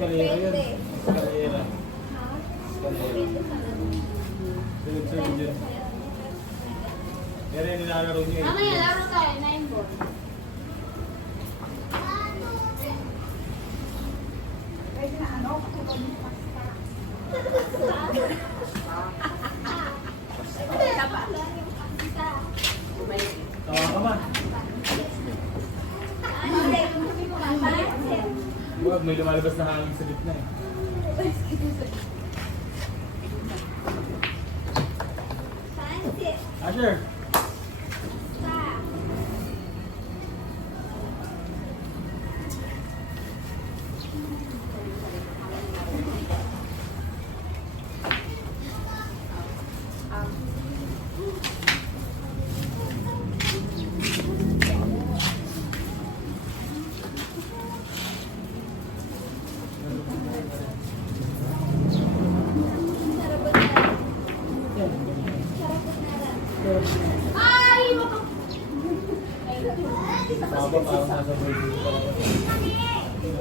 Escalera yun. Escalera. Escalera. Sunod-sunod yun. Pero yung nilalaro niyo eh. Mamaya, laro tayo. 9 ball. Pwede na ano, katulad ng pasta. Isa pa. Tawa ka man. Huwag, may lumalabas na hangin sa gitna eh. Asher! Baba parang nasa voices pa lang.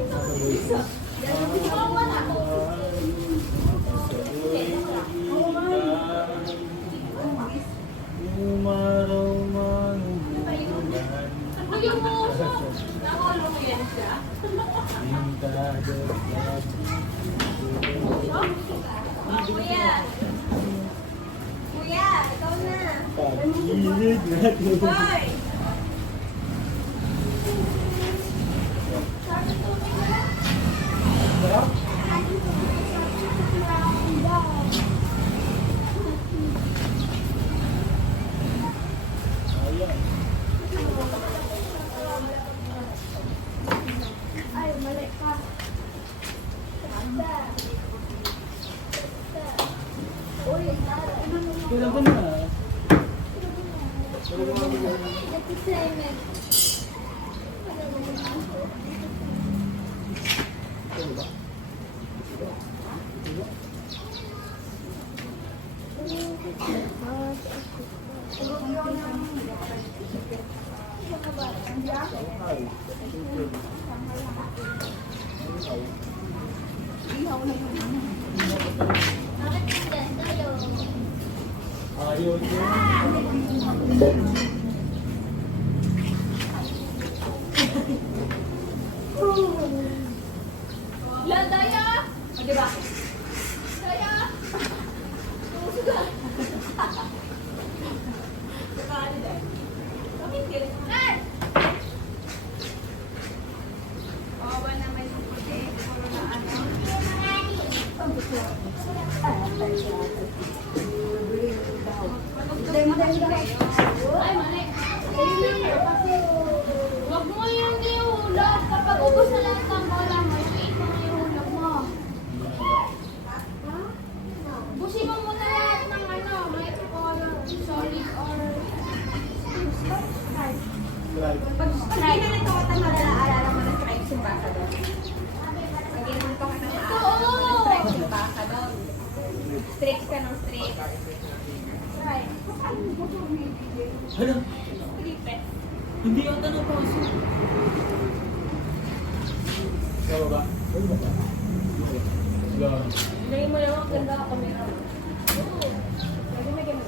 Nasa voices. Umaraw man umulan. Yung muso. Nakulo mo yan siya. Kuya. Kuya, ikaw na. Pag-ibig natin. Hoy! Ay, mali ka. Uy, Kailan ko na? nag-assignment. Ihaw na yun. Bakit nandiyan tayo? Ayaw niya. Lan, Daya! O, diba? Daya! Lan! Awa naman yung puti. Puro na ano. Ay, mali. Huwag mo yung ihulog. Kapag ubos na lang ang bola mo, yung 8 mo na ihulog mo. Busin mo muna lahat ng ano, may color, solid or striped. Pag hindi na nagkakata, madala-alala mo na stripes yung baka doon. Pag ginamit ko ka ng Oo. stripes yung baka doon. Stripes ka ng stripes. Right. Hala, Striped. hindi ata napasok. Sa baba. Lang. Hindi mo lang ang ganda ang camera. Pwede may ganun.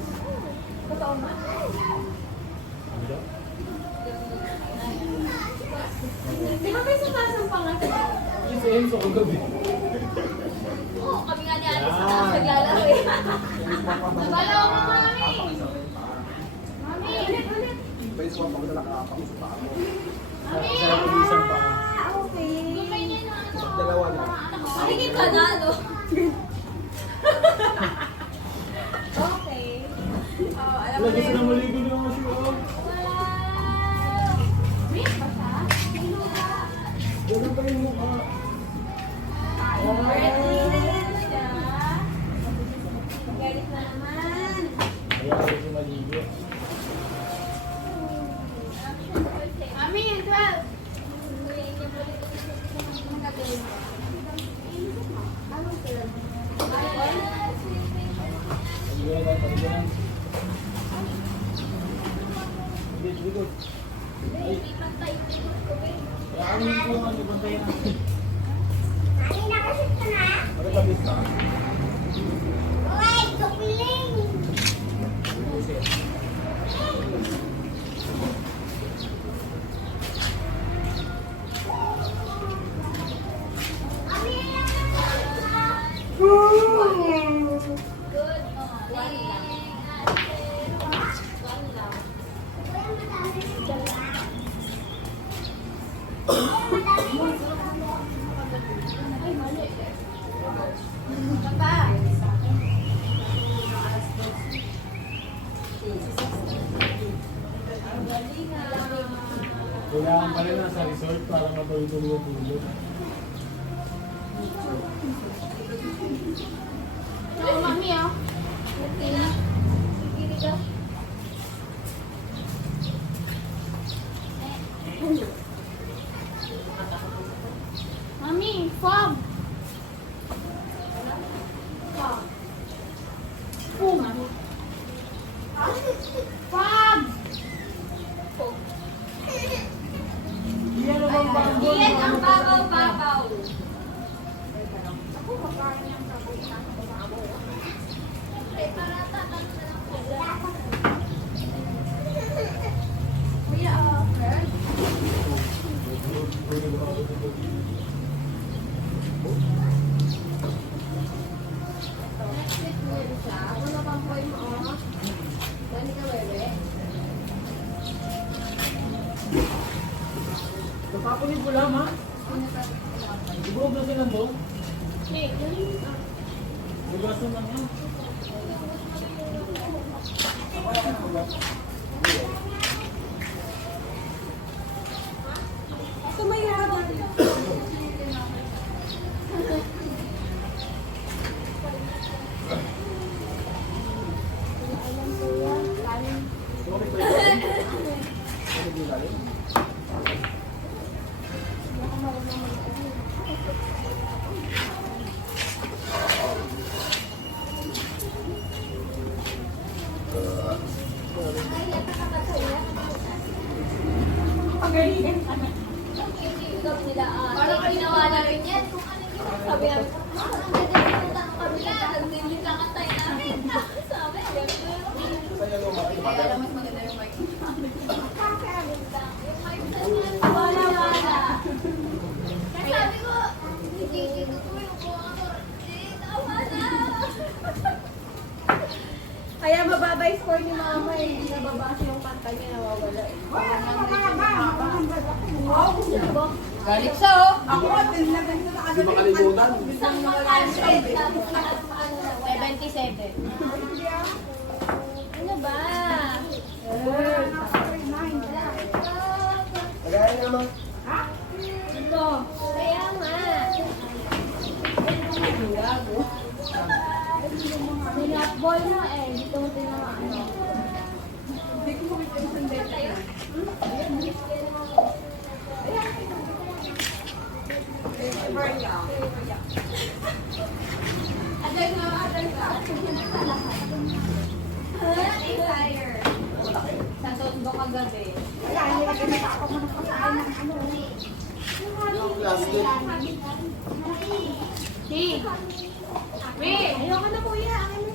Totoo na. Di ba may sasasang pangalan? Yung sa Enzo kagabi. Oo, kami nga ni Ate sa naglalaro eh. Naglalaro mo mami. Mami, ulit. Mami! Sa isang pa. Okay. Gumay niya na ano. Dalawa na. Makinig ka na, no? Okay. Oh, alam mo Wala na kasi na yun. maligo niyo kasi oh. Wow! Miss pa siya? Ganun pa yung mukha. Birthday na yan siya. Galit na naman. Kaya ako si maligo. Mami, 12. Paligo na, paligo na. Dito. Ay, kaya kami yung kung ano, bantay natin. Ano tabi ka? Good morning, ate. One lang. Ay, mali. Papa. Kailangan pa rin nasa resort para matuloy-tuloy yung tulog. Oh, mami, ah. Okay na. Kiri ka. Mami, fog. Fog. Oh, mami. Fog. Fog. Iyan ang bago. Iyan ang babaw-babaw. Ako, makain yung sabi na ako bago. Siyempre, para tatang na lang po. Kuya, friend. Next week mo yun siya. Ako na bang boy mo, oh? Dani ka, bebe? Nakapunin ko lang, ha? Ibog na silang doon. Bugasan lang yan. Sumayawan. Pagalingan ka na. Ikaw nila, parang ginawa namin yan. Kung ano yung sabi namin, ang ganda yung punta ng kabila, nagdilim lang ang tayo namin. Sabi, Kaya alam mas maganda yung mic. wala. Kasi sabi ko, hindi ko yung motor. Tawa na. Kaya mababa yung score ni mama eh. Hindi nababasa yung kanta niya, nawawala eh. Galit siya oh. Ako, Hindi makalimutan. Isang makalimutan. 77. Ano ba? Kagaya naman. Ito. Kaya nga. Sinapboy mo eh. Dito mo tinamaan. Hindi ko makita yung sandete. Aday ka. Fire. Sa tondo kagabi. Wala, nilagay ako mo ng pagkain ng ano. Yung plastic. Si. Ayoko na kuya. Akin na